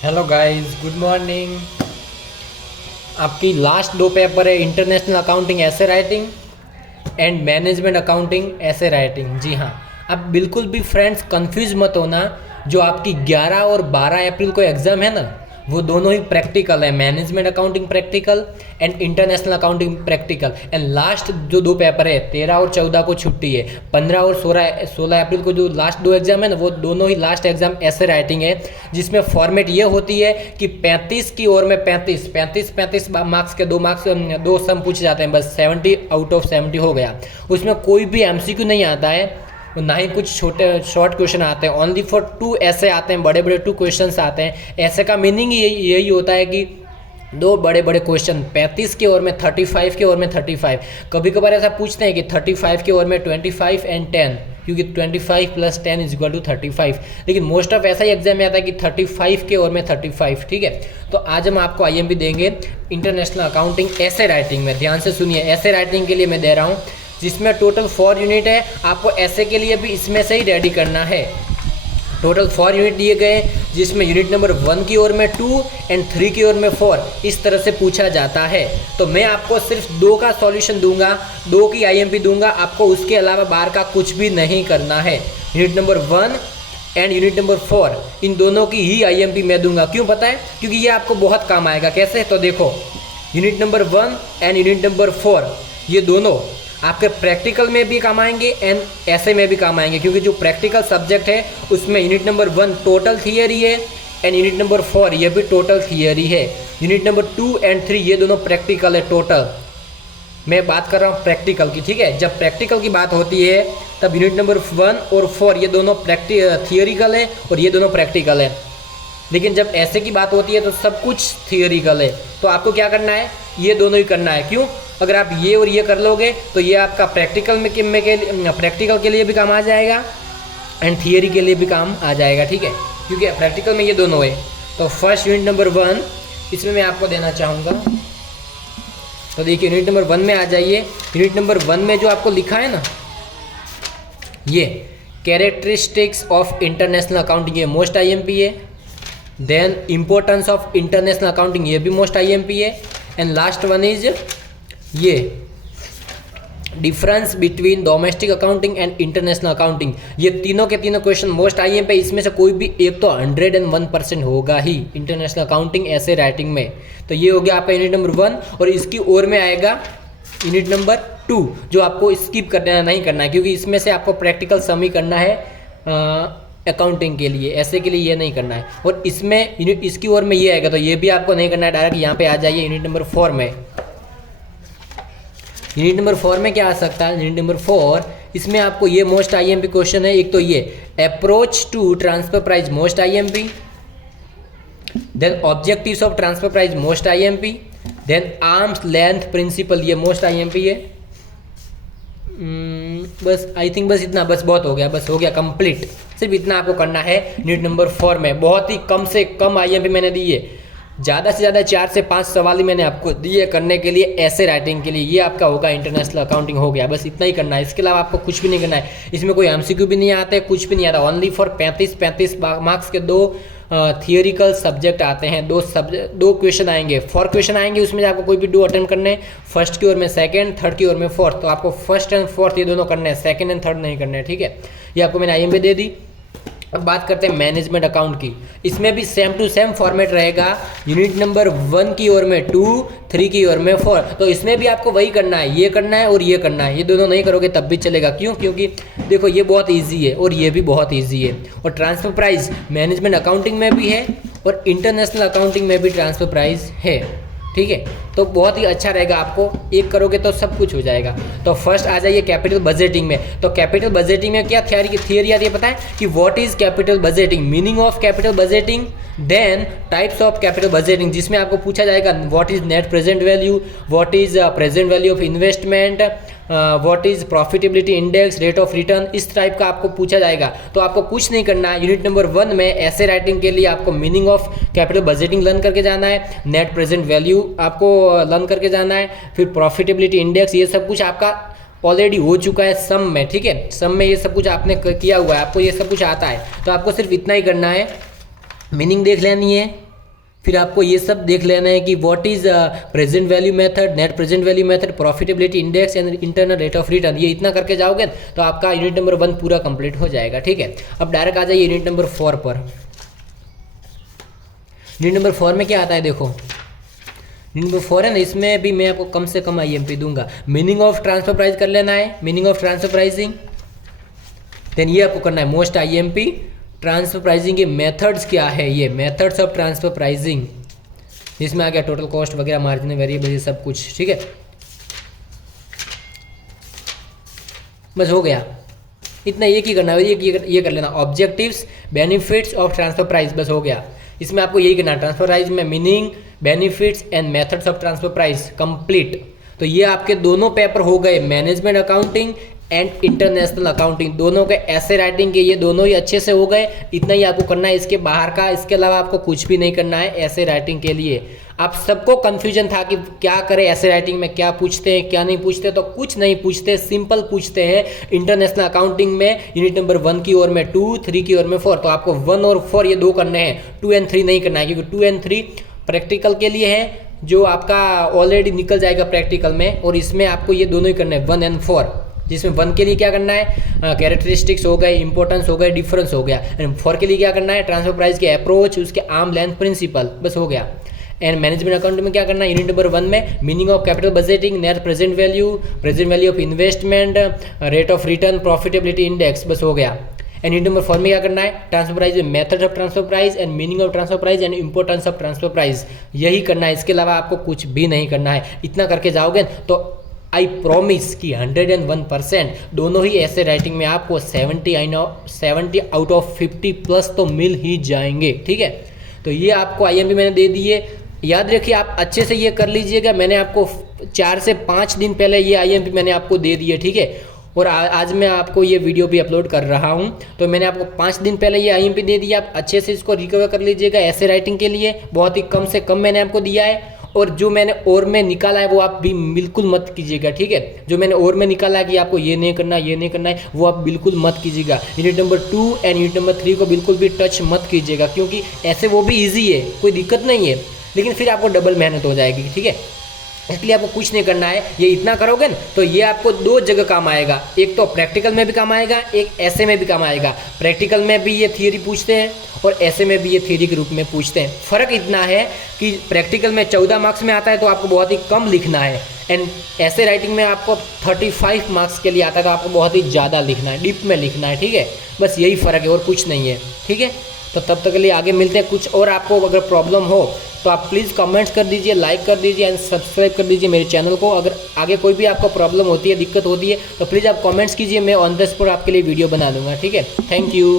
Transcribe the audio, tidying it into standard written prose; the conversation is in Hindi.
Hello guys, good morning. आपकी लास्ट दो पेपर है इंटरनेशनल अकाउंटिंग ऐसे राइटिंग एंड मैनेजमेंट अकाउंटिंग ऐसे राइटिंग। जी हाँ, आप बिल्कुल भी फ्रेंड्स कंफ्यूज मत होना। जो आपकी 11 और 12 अप्रैल को एग्ज़ाम है ना, वो दोनों ही प्रैक्टिकल है। Management accounting practical and international accounting practical. And last जो दो पेपर है 13 और 14 को छुट्टी है। 15 और 16 अप्रैल को जो लास्ट दो एग्जाम है ना, वो दोनों ही लास्ट एग्जाम ऐसे राइटिंग है, जिसमें फॉर्मेट ये होती है कि 35 की ओर में 35 मार्क्स के दो सम पूछे जाते हैं। बस 70 आउट ऑफ 70 हो गया। उसमें कोई भी एमसीक्यू नहीं आता है, ना ही कुछ छोटे शॉर्ट क्वेश्चन आते हैं। ओनली फॉर टू ऐसे आते हैं, बड़े बड़े टू क्वेश्चंस आते हैं। ऐसे का मीनिंग यही होता है कि दो बड़े बड़े क्वेश्चन 35 की ओर में 35 की ओर में 35। कभी कभार ऐसा पूछते हैं कि 35 की ओर में 25 एंड 10, क्योंकि 25 + 10 = 35। लेकिन मोस्ट ऑफ ऐसा ही एग्जाम में आता है कि 35 की ओर में 35। ठीक है, तो आज हम आपको आईएमपी देंगे इंटरनेशनल अकाउंटिंग ऐसे राइटिंग में। ध्यान से सुनिए, ऐसे राइटिंग के लिए मैं दे रहा हूँ, जिसमें टोटल 4 यूनिट है। आपको ऐसे के लिए भी इसमें से ही रेडी करना है। टोटल 4 यूनिट दिए गए, जिसमें यूनिट नंबर 1 की ओर में 2 एंड 3 की ओर में 4 इस तरह से पूछा जाता है। तो मैं आपको सिर्फ 2 का सॉल्यूशन दूंगा, 2 की आईएमपी दूंगा। आपको उसके अलावा बाहर का कुछ भी नहीं करना है। Unit number 1 and unit number 4 इन दोनों की ही आईएमपी मैं दूंगा। क्यों पता है? क्योंकि ये आपको बहुत काम आएगा। कैसे? तो देखो, unit number 1 and unit number 4 ये दोनों आपके प्रैक्टिकल में भी काम आएंगे एंड ऐसे में भी काम आएंगे, क्योंकि जो प्रैक्टिकल सब्जेक्ट है उसमें यूनिट नंबर 1 टोटल थियरी है एंड यूनिट नंबर 4 ये भी टोटल थियरी है। यूनिट नंबर 2 एंड 3 ये दोनों प्रैक्टिकल है टोटल। मैं बात कर रहा हूँ प्रैक्टिकल की। ठीक है, जब प्रैक्टिकल की बात होती है तब यूनिट नंबर 1 और 4 ये दोनों थियरिकल है और ये दोनों प्रैक्टिकल है। लेकिन जब ऐसे की बात होती है तो सब कुछ थियरिकल है। तो आपको क्या करना है? ये दोनों ही करना है। क्यों? अगर आप ये और ये कर लोगे तो ये आपका प्रैक्टिकल के लिए भी काम आ जाएगा एंड थियरी के लिए भी काम आ जाएगा। ठीक है, क्योंकि प्रैक्टिकल में ये दोनों है। तो फर्स्ट यूनिट नंबर 1 इसमें मैं आपको देना चाहूँगा। तो देखिए, यूनिट नंबर 1 में आ जाइए। यूनिट नंबर 1 में जो आपको लिखा है ना, ये कैरेक्टरिस्टिक्स ऑफ इंटरनेशनल अकाउंटिंग, ये मोस्ट आईएमपी है। Then importance of international accounting, ये भी मोस्ट आईएमपी है। एंड लास्ट वन इज ये difference between domestic accounting and international accounting. ये तीनों के तीनों क्वेश्चन मोस्ट आईएमपी। इसमें से कोई भी एक तो 101% होगा ही इंटरनेशनल अकाउंटिंग ऐसे राइटिंग में। तो ये हो गया आपका यूनिट नंबर 1 और इसकी ओर में आएगा यूनिट नंबर 2, जो आपको स्किप करना नहीं करना है, क्योंकि इसमें से आपको प्रैक्टिकल सम ही करना है अकाउंटिंग के लिए। ऐसे के लिए ये नहीं करना है। और इसमें यूनिट इसकी ओर में ये आएगा, तो ये भी आपको नहीं करना है। डायरेक्ट यहाँ पे आ जाइए यूनिट नंबर 4 में। यूनिट नंबर 4 में क्या आ सकता है? यूनिट नंबर 4 इसमें आपको ये मोस्ट आईएमपी क्वेश्चन है। एक तो ये approach to transfer price most IMP, then objectives of transfer price most IMP, then arms length principle ये मोस्ट आईएमपी है। बस आई थिंक बस इतना, बस बहुत हो गया, बस हो गया कंप्लीट। सिर्फ इतना आपको करना है यूनिट नंबर 4 में। बहुत ही कम से कम आईएमपी मैंने दी है, ज़्यादा से ज़्यादा 4 से 5 सवाल ही मैंने आपको दिए करने के लिए ऐसे राइटिंग के लिए। ये आपका होगा इंटरनेशनल अकाउंटिंग हो गया। बस इतना ही करना है, इसके अलावा आपको कुछ भी नहीं करना है। इसमें कोई एमसीक्यू भी नहीं आते, कुछ भी नहीं आता। ओनली फॉर 35 मार्क्स के 2 थियोरिकल सब्जेक्ट आते हैं। 2 क्वेश्चन आएंगे, 4 क्वेश्चन आएंगे। उसमें आपको कोई भी 2 अटेम्प्ट करने हैं। फर्स्ट की ओर में सेकंड, थर्ड की ओर में फोर्थ। तो आपको फर्स्ट एंड फोर्थ ये दोनों करने हैं, सेकंड एंड थर्ड नहीं करने हैं। ठीक है, ये आपको मैंने आईएमपी दे दी। अब बात करते हैं मैनेजमेंट अकाउंट की। इसमें भी सेम टू सेम फॉर्मेट रहेगा। यूनिट नंबर 1 की ओर में 2, 3 की ओर में 4। तो इसमें भी आपको वही करना है, ये करना है और ये करना है। ये दोनों नहीं करोगे तब भी चलेगा। क्यों? क्योंकि देखो ये बहुत ईजी है और ये भी बहुत ईजी है। और ट्रांसफर प्राइस मैनेजमेंट अकाउंटिंग में भी है और इंटरनेशनल अकाउंटिंग में भी ट्रांसफर प्राइस है। ठीक है, तो बहुत ही अच्छा रहेगा। आपको एक करोगे तो सब कुछ हो जाएगा। तो फर्स्ट आ जाइए कैपिटल बजटिंग में। तो कैपिटल बजटिंग में क्या थियरी आती है पता है? कि what is capital budgeting, meaning of capital budgeting, then types of capital budgeting, जिसमें आपको पूछा जाएगा what is net present value, what is present value of investment, what is profitability index, rate of return. इस टाइप का आपको पूछा जाएगा। तो आपको कुछ नहीं करना है। यूनिट नंबर 1 में ऐसे राइटिंग के लिए आपको meaning of capital budgeting learn करके जाना है, नेट प्रेजेंट वैल्यू आपको लर्न करके जाना है, फिर प्रॉफिटेबिलिटी इंडेक्स। ये सब कुछ आपका ऑलरेडी हो चुका है सम में। ठीक है, सम में ये सब कुछ आपने किया हुआ है, आपको ये सब कुछ आता है। तो आपको सिर्फ इतना ही करना है, मीनिंग देख लेनी है, फिर आपको ये सब देख लेना है कि what is present value method, net present value method, profitability index and internal rate of return. ये इतना करके जाओगे तो आपका यूनिट नंबर 1 पूरा कंप्लीट हो जाएगा। ठीक है, अब डायरेक्ट आ जाइए यूनिट नंबर 4 पर। यूनिट नंबर 4 में क्या आता है देखो, यूनिट नंबर 4 है ना, इसमें भी मैं आपको कम से कम IMP दूंगा। मीनिंग ऑफ ट्रांसफर प्राइस कर लेना है, meaning of transfer pricing. Then ये आपको करना है मोस्ट IMP, ट्रांसफर प्राइसिंग के मेथड्स क्या है, ये मेथड्स ऑफ ट्रांसफर प्राइसिंग, जिसमें आ गया टोटल कॉस्ट वगैरह, मार्जिनल वेरिएबल, ये सब कुछ। ठीक है, बस हो गया, इतना एक ही करना है, ये कर लेना। Objectives, benefits of transfer price, बस हो गया। इसमें आपको यही करना है, ट्रांसफर प्राइस में meaning, benefits and methods of transfer price complete. तो ये आपके दोनों पेपर हो गए, management accounting and international accounting, दोनों के ऐसे राइटिंग के ये दोनों ही अच्छे से हो गए। इतना ही आपको करना है, इसके बाहर का, इसके अलावा आपको कुछ भी नहीं करना है ऐसे राइटिंग के लिए। आप सबको कंफ्यूजन था कि क्या करें ऐसे राइटिंग में, क्या पूछते हैं क्या नहीं पूछते, तो कुछ नहीं पूछते, सिंपल पूछते हैं। इंटरनेशनल अकाउंटिंग में यूनिट नंबर 1 की ओर में 2, 3 की ओर में 4, तो आपको 1 और 4 ये दो करने हैं, 2 एंड 3 नहीं करना है, क्योंकि 2 एंड 3 प्रैक्टिकल के लिए है, जो आपका ऑलरेडी निकल जाएगा प्रैक्टिकल में, और इसमें आपको ये दोनों ही करने हैं, 1 एंड 4। जिसमें 1 के लिए क्या करना है, कैरेक्टरिस्टिक्स हो गए, इंपॉर्टेंस हो गए, डिफरेंस हो गया। एंड 4 के लिए क्या करना है, ट्रांसफर प्राइस के अप्रोच, उसके आर्म लेंथ प्रिंसिपल, बस हो गया। एंड मैनेजमेंट अकाउंट में क्या करना है, यूनिट नंबर 1 में meaning of capital budgeting, net present value of investment, rate of return, profitability index, बस हो गया। एंड यूनिट नंबर 4 में क्या करना है, ट्रांसफर प्राइस में method of transfer price and meaning of transfer price and importance of transfer price, यही करना है। इसके अलावा आपको कुछ भी नहीं करना है। इतना करके जाओगे तो आई प्रॉमिस कि 101% दोनों ही ऐसे राइटिंग में आपको 70 आउट ऑफ 50 प्लस तो मिल ही जाएंगे। ठीक है, तो ये आपको IMP मैंने दे दिए, याद रखिए, आप अच्छे से ये कर लीजिएगा। मैंने आपको 4 से 5 दिन पहले ये IMP मैंने आपको दे दिए। ठीक है, और आज मैं आपको ये वीडियो भी अपलोड कर रहा हूँ, तो मैंने आपको 5 दिन पहले ये IMP दे दिया। आप अच्छे से इसको रिकवर कर लीजिएगा ऐसे राइटिंग के लिए, बहुत ही कम से कम मैंने आपको दिया है। और जो मैंने और में निकाला है वो आप भी बिल्कुल मत कीजिएगा। ठीक है, जो मैंने और में निकाला है कि आपको ये नहीं करना ये नहीं करना है, वो आप बिल्कुल मत कीजिएगा। Unit number 2 and unit number 3 को बिल्कुल भी टच मत कीजिएगा, क्योंकि ऐसे वो भी ईजी है, कोई दिक्कत नहीं है, लेकिन फिर आपको डबल मेहनत हो जाएगी। ठीक है, इसलिए आपको कुछ नहीं करना है। ये इतना करोगे ना तो ये आपको 2 जगह काम आएगा, एक तो प्रैक्टिकल में भी काम आएगा, एक ऐसे में भी काम आएगा। प्रैक्टिकल में भी ये थियरी पूछते हैं और ऐसे में भी ये थियरी के रूप में पूछते हैं। फ़र्क इतना है कि प्रैक्टिकल में 14 मार्क्स में आता है तो आपको बहुत ही कम लिखना है, एंड ऐसे राइटिंग में आपको 35 मार्क्स के लिए आता है तो आपको बहुत ही ज़्यादा लिखना है, डीप में लिखना है। ठीक है, बस यही फ़र्क है और कुछ नहीं है। ठीक है, तो तब तक के लिए आगे मिलते हैं। कुछ और आपको अगर प्रॉब्लम हो तो आप प्लीज़ कमेंट्स कर दीजिए, लाइक कर दीजिए एंड सब्सक्राइब कर दीजिए मेरे चैनल को। अगर आगे कोई भी आपको प्रॉब्लम होती है, दिक्कत होती है, तो प्लीज़ आप कमेंट्स कीजिए, मैं ऑन द स्पॉट आपके लिए वीडियो बना दूंगा। ठीक है, थैंक यू।